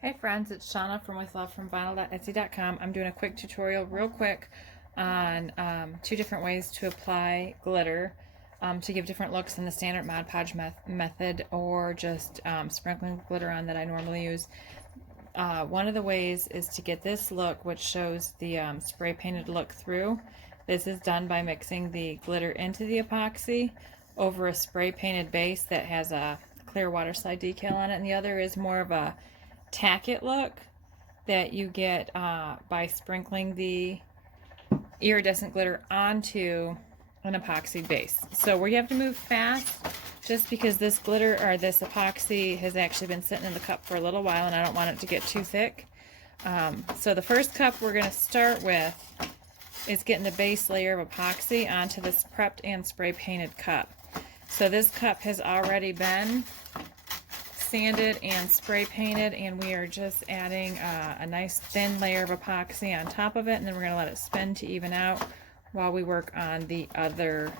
Hey friends, it's Shauna from With Love from vinyl.etsy.com. I'm doing a quick tutorial real quick on two different ways to apply glitter to give different looks in the standard Mod Podge method, or just sprinkling glitter on that I normally use. One of the ways is to get this look, which shows the spray painted look through. This is done by mixing the glitter into the epoxy over a spray painted base that has a clear water slide decal on it, and the other is more of a tack it look that you get by sprinkling the iridescent glitter onto an epoxy base. So where you have to move fast, just because this glitter or this epoxy has actually been sitting in the cup for a little while and I don't want it to get too thick. So the first cup we're going to start with is getting the base layer of epoxy onto this prepped and spray painted cup. So this cup has already been sanded and spray painted, and we are just adding a nice thin layer of epoxy on top of it, and then we're going to let it spin to even out while we work on the other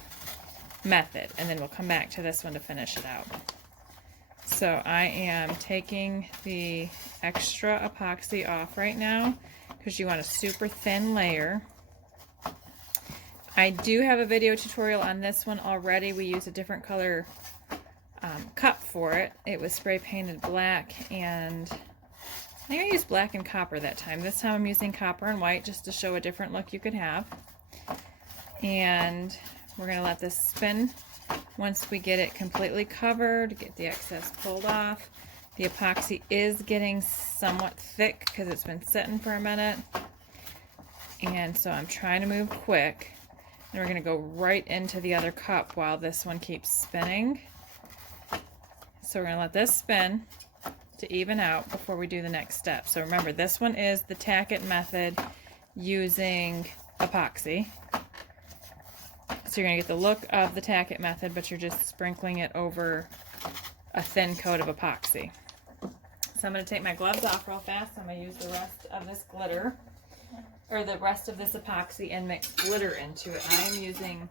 method, and then we'll come back to this one to finish it out. So I am taking the extra epoxy off right now because you want a super thin layer. I do have a video tutorial on this one already. We use a different color cup for it. It was spray painted black, and I think I used black and copper that time. This time I'm using copper and white just to show a different look you could have. And we're going to let this spin. Once we get it completely covered, get the excess pulled off. The epoxy is getting somewhat thick because it's been sitting for a minute, and so I'm trying to move quick. And we're going to go right into the other cup while this one keeps spinning. So we're going to let this spin to even out before we do the next step. So remember, this one is the tack it method using epoxy. So you're going to get the look of the tack it method, but you're just sprinkling it over a thin coat of epoxy. So I'm going to take my gloves off real fast. I'm going to use the rest of this glitter, or the rest of this epoxy, and mix glitter into it. I am using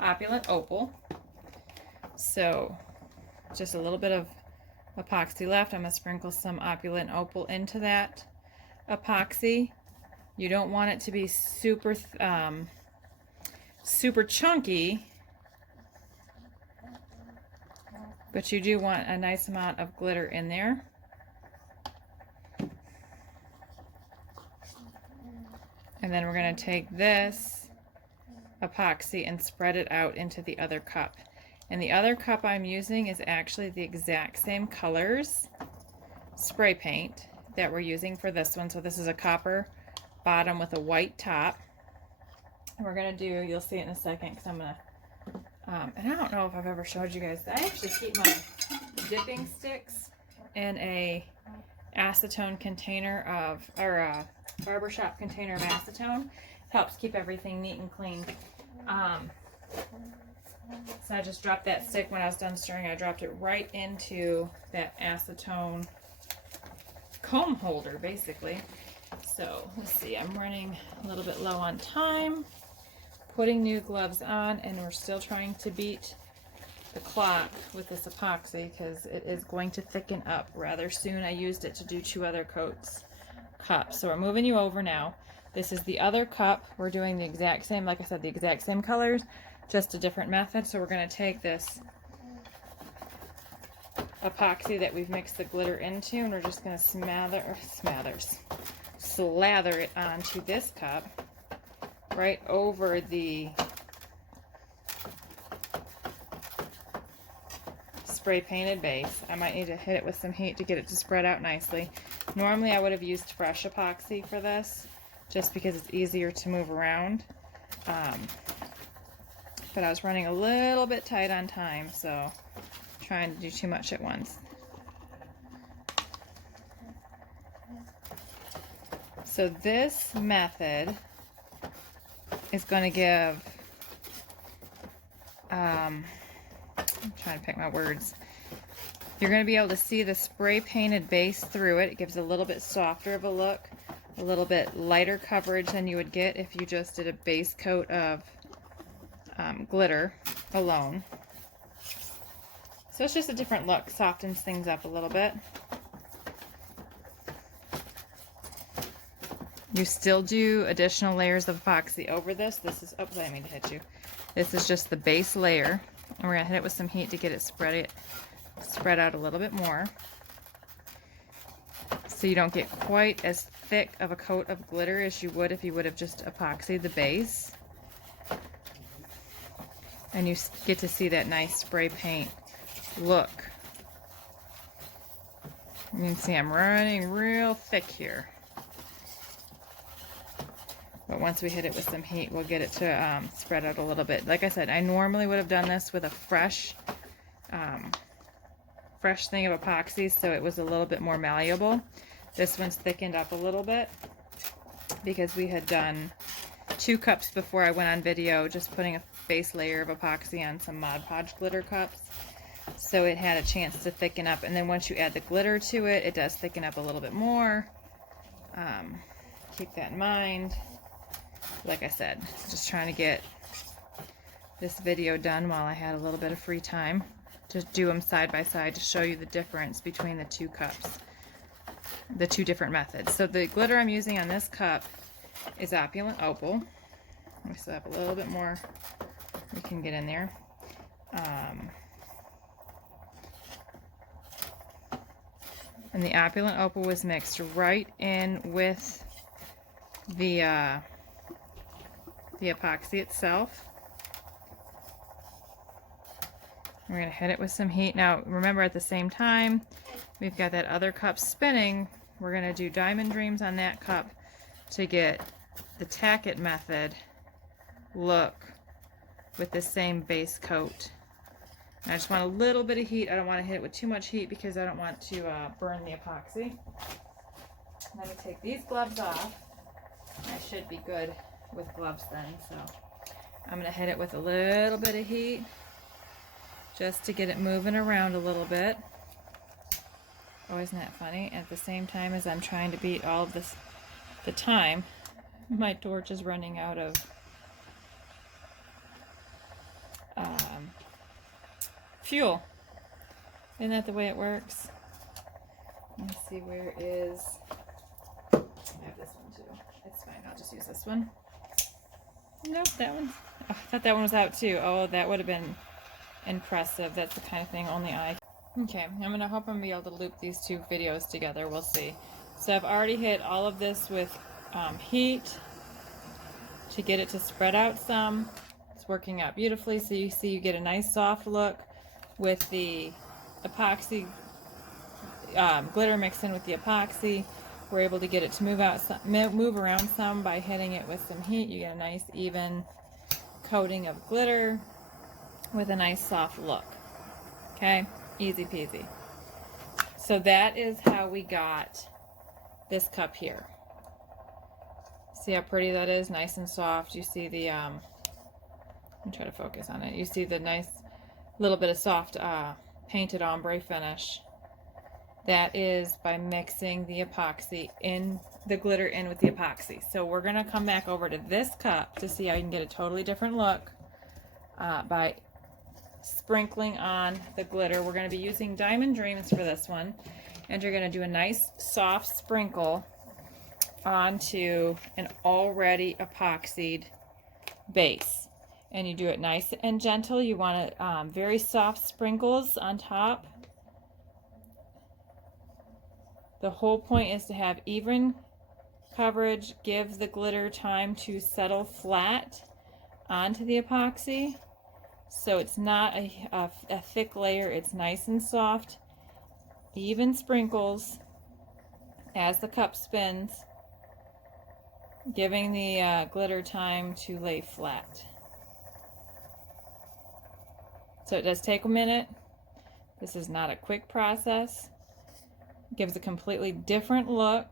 opulent opal. So just a little bit of epoxy left. I'm going to sprinkle some opulent opal into that epoxy. You don't want it to be super super chunky, but you do want a nice amount of glitter in there. And then we're going to take this epoxy and spread it out into the other cup. And the other cup I'm using is actually the exact same colors spray paint that we're using for this one. So this is a copper bottom with a white top. And we're going to do, you'll see it in a second, because I'm going to, and I don't know if I've ever showed you guys, I actually keep my dipping sticks in a acetone container of, or a barbershop container of acetone. It helps keep everything neat and clean. So I just dropped that stick when I was done stirring. I dropped it right into that acetone comb holder, basically. So let's see, I'm running a little bit low on time, putting new gloves on, and we're still trying to beat the clock with this epoxy because it is going to thicken up rather soon. I used it to do two other cups. So we're moving you over now. This is the other cup. We're doing the exact same, like I said, the exact same colors, just a different method. So we're going to take this epoxy that we've mixed the glitter into, and we're just going to slather it onto this cup right over the spray painted base. I might need to hit it with some heat to get it to spread out nicely. Normally I would have used fresh epoxy for this just because it's easier to move around. But I was running a little bit tight on time, so trying to do too much at once. So this method is going to give, I'm trying to pick my words. You're going to be able to see the spray painted base through it. It gives a little bit softer of a look, a little bit lighter coverage than you would get if you just did a base coat of glitter alone. So So it's just a different look, softens things up a little bit. You still do additional layers of epoxy over this. This is, oh, I didn't mean to hit you. This is just the base layer, and we're gonna hit it with some heat to get it spread out a little bit more, so you don't get quite as thick of a coat of glitter as you would if you would have just epoxied the base. And you get to see that nice spray paint look. You can see I'm running real thick here. But once we hit it with some heat, we'll get it to spread out a little bit. Like I said, I normally would have done this with a fresh thing of epoxy, so it was a little bit more malleable. This one's thickened up a little bit because we had done 2 cups before I went on video, just putting a base layer of epoxy on some Mod Podge glitter cups. So it had a chance to thicken up, and then once you add the glitter to it, it does thicken up a little bit more. Keep that in mind. Like I said, just trying to get this video done while I had a little bit of free time to do them side by side to show you the difference between the 2 cups, the 2 different methods. So the glitter I'm using on this cup is Opulent Opal. We still have a little bit more we can get in there. And the Opulent Opal was mixed right in with the epoxy itself. We're going to hit it with some heat. Now remember, at the same time we've got that other cup spinning, we're going to do Diamond Dreams on that cup to get the tack it method look with the same base coat. And I just want a little bit of heat. I don't want to hit it with too much heat because I don't want to burn the epoxy. Let me take these gloves off. I should be good with gloves then, so I'm going to hit it with a little bit of heat just to get it moving around a little bit. Oh, isn't that funny? At the same time as I'm trying to beat all of this, the time, my torch is running out of fuel. Isn't that the way it works? Let me see, where is, I have this one too. It's fine, I'll just use this one. Nope, that one, oh, I thought that one was out too. Oh, that would have been impressive. That's the kind of thing only I. Okay, I'm gonna hope I'm gonna be able to loop these 2 videos together. We'll see. So I've already hit all of this with heat to get it to spread out some. It's working out beautifully. So you see, you get a nice soft look with the epoxy glitter mixed in with the epoxy. We're able to get it to move around some by hitting it with some heat. You get a nice even coating of glitter with a nice soft look. Okay, easy peasy. So that is how we got this cup here. See how pretty that is? Nice and soft. You see the let me try to focus on it. You see the nice little bit of soft painted ombre finish. That is by mixing the epoxy in, the glitter in with the epoxy. So we're gonna come back over to this cup to see how you can get a totally different look by sprinkling on the glitter. We're going to be using Diamond Dreams for this one, and you're going to do a nice soft sprinkle onto an already epoxied base, and you do it nice and gentle. You want it very soft sprinkles on top. The whole point is to have even coverage, give the glitter time to settle flat onto the epoxy. So it's not a thick layer, it's nice and soft, even sprinkles as the cup spins, giving the glitter time to lay flat. So it does take a minute. This is not a quick process. It gives a completely different look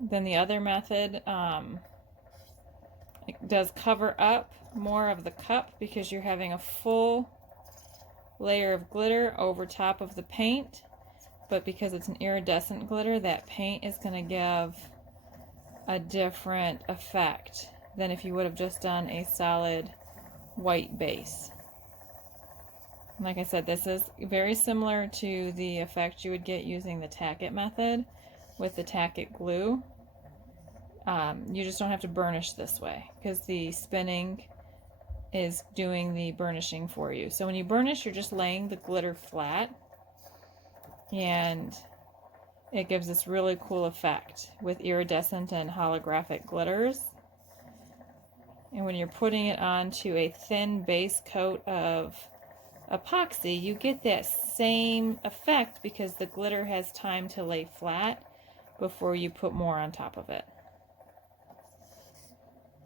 than the other method. It does cover up more of the cup because you're having a full layer of glitter over top of the paint, but because it's an iridescent glitter, that paint is going to give a different effect than if you would have just done a solid white base. Like I said, this is very similar to the effect you would get using the tack it method with the tack it glue. You just don't have to burnish this way because the spinning is doing the burnishing for you. So when you burnish, you're just laying the glitter flat, and it gives this really cool effect with iridescent and holographic glitters. And when you're putting it onto a thin base coat of epoxy, you get that same effect because the glitter has time to lay flat before you put more on top of it.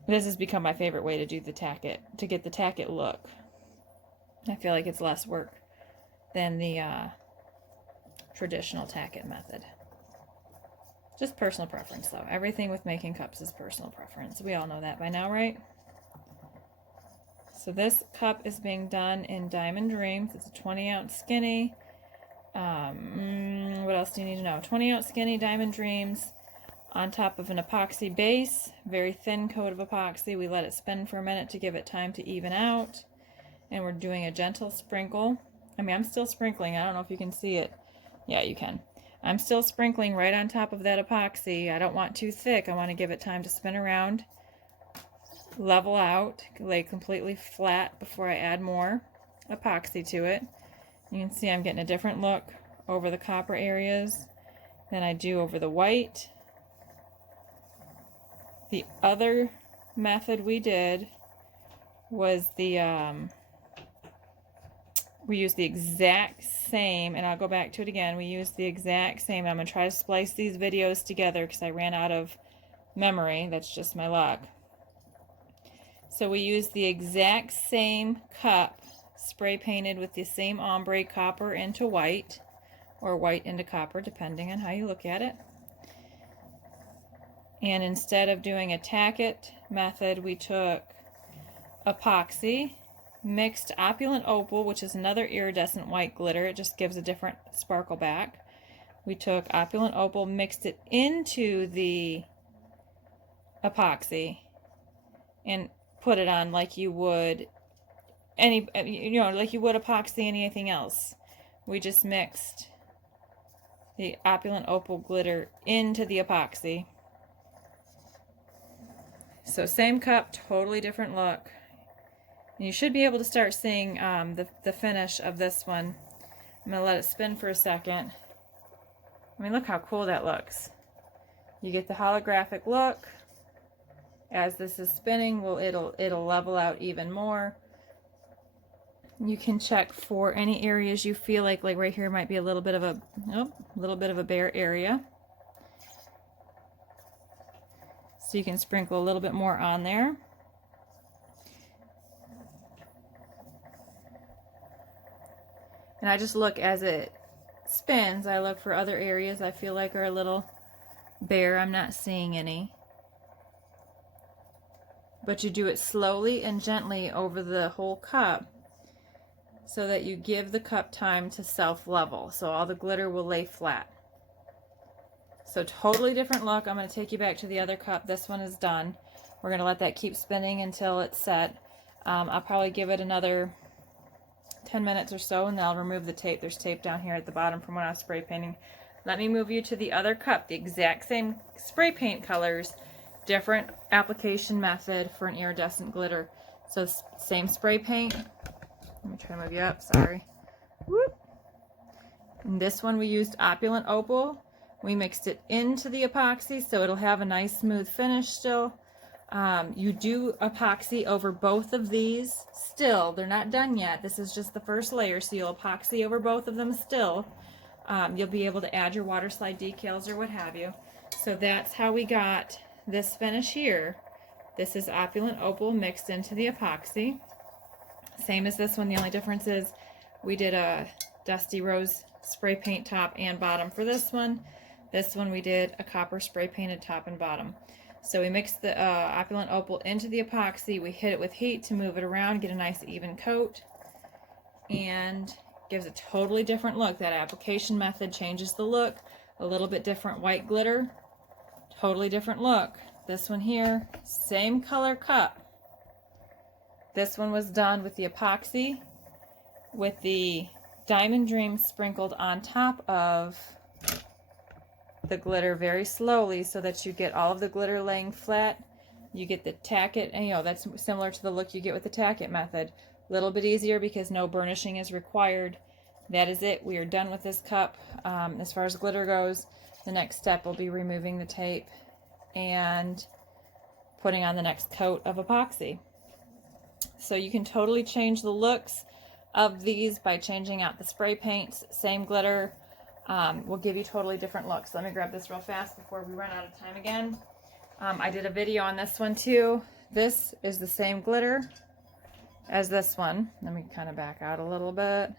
This has become my favorite way to do the tack it, to get the tack it look. I feel like it's less work than the traditional tack it method. Just personal preference though. Everything with making cups is personal preference. We all know that by now, right? So this cup is being done in Diamond Dreams. It's a 20-ounce skinny. What else do you need to know? 20-ounce skinny Diamond Dreams on top of an epoxy base. Very thin coat of epoxy. We let it spin for a minute to give it time to even out. And we're doing a gentle sprinkle. I mean, I'm still sprinkling. I don't know if you can see it. Yeah, you can. I'm still sprinkling right on top of that epoxy. I don't want too thick. I want to give it time to spin around, level out, lay completely flat before I add more epoxy to it. You can see I'm getting a different look over the copper areas than I do over the white. The other method we did was we used the exact same, and I'll go back to it again. We used the exact same. I'm going to try to splice these videos together because I ran out of memory. That's just my luck. So we used the exact same cup, spray painted with the same ombre, copper into white, or white into copper, depending on how you look at it. And instead of doing a tack it method, we took epoxy, mixed opulent opal, which is another iridescent white glitter. It just gives a different sparkle back. We took opulent opal, mixed it into the epoxy, and put it on like you would like you would epoxy anything else. We just mixed the opulent opal glitter into the epoxy. So same cup, totally different look. And you should be able to start seeing the finish of this one. I'm going to let it spin for a second. I mean, look how cool that looks. You get the holographic look. As this is spinning, well, it'll level out even more. You can check for any areas you feel like right here might be a little bit of a bare area. So you can sprinkle a little bit more on there. And I just look as it spins, I look for other areas I feel like are a little bare. I'm not seeing any. But you do it slowly and gently over the whole cup so that you give the cup time to self-level. So all the glitter will lay flat. So totally different look. I'm going to take you back to the other cup. This one is done. We're going to let that keep spinning until it's set. I'll probably give it another 10 minutes or so, and then I'll remove the tape. There's tape down here at the bottom from when I was spray painting. Let me move you to the other cup. The exact same spray paint colors, different application method for an iridescent glitter. So same spray paint. Let me try to move you up, sorry. Whoop. In this one we used opulent opal. We mixed it into the epoxy so it'll have a nice smooth finish still. You do epoxy over both of these still. They're not done yet. This is just the first layer, so you'll epoxy over both of them still. You'll be able to add your water slide decals or what have you. So that's how we got this finish here. This is opulent opal mixed into the epoxy. Same as this one, the only difference is we did a dusty rose spray paint top and bottom for this one. This one we did a copper spray painted top and bottom. So we mixed the opulent opal into the epoxy. We hit it with heat to move it around, get a nice even coat, and gives a totally different look. That application method changes the look. A little bit different white glitter, totally different look. This one here, same color cup. This one was done with the epoxy with the Diamond Dream sprinkled on top of the glitter very slowly so that you get all of the glitter laying flat. You get the tack it, and that's similar to the look you get with the tack it method. A little bit easier because no burnishing is required. That is it. We are done with this cup. As far as glitter goes, the next step will be removing the tape and putting on the next coat of epoxy. So you can totally change the looks of these by changing out the spray paints. Same glitter will give you totally different looks. Let me grab this real fast before we run out of time again. I did a video on this one too. This is the same glitter as this one. Let me kind of back out a little bit.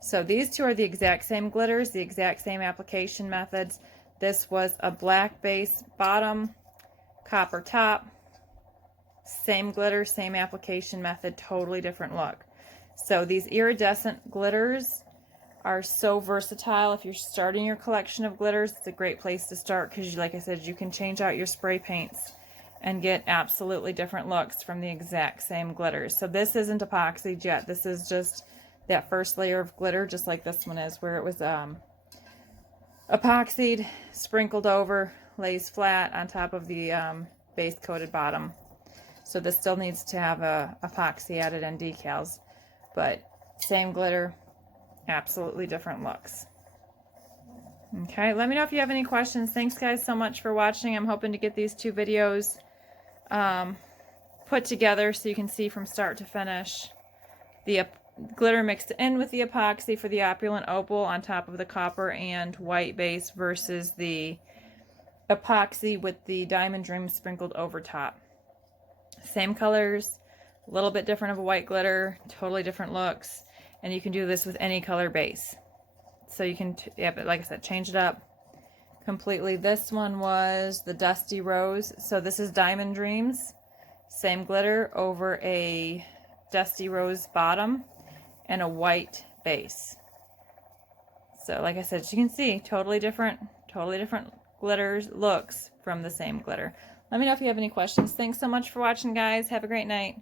So these two are the exact same glitters, the exact same application methods. This was a black base bottom, copper top, same glitter, same application method, totally different look. So these iridescent glitters are so versatile. If you're starting your collection of glitters, it's a great place to start because, like I said, you can change out your spray paints and get absolutely different looks from the exact same glitters. So this isn't epoxied yet. This is just that first layer of glitter, just like this one is, where it was epoxied, sprinkled over, lays flat on top of the base coated bottom. So this still needs to have a epoxy added and decals, but same glitter, absolutely different looks. Okay, let me know if you have any questions. Thanks guys so much for watching. I'm hoping to get these two videos put together so you can see from start to finish the glitter mixed in with the epoxy for the opulent opal on top of the copper and white base versus the epoxy with the Diamond Dream sprinkled over top. Same colors, a little bit different of a white glitter, totally different looks, and you can do this with any color base. So you can, but like I said, change it up completely. This one was the Dusty Rose, so this is Diamond Dreams, same glitter over a Dusty Rose bottom and a white base. So like I said, as you can see, totally different glitters, looks from the same glitter. Let me know if you have any questions. Thanks so much for watching, guys. Have a great night.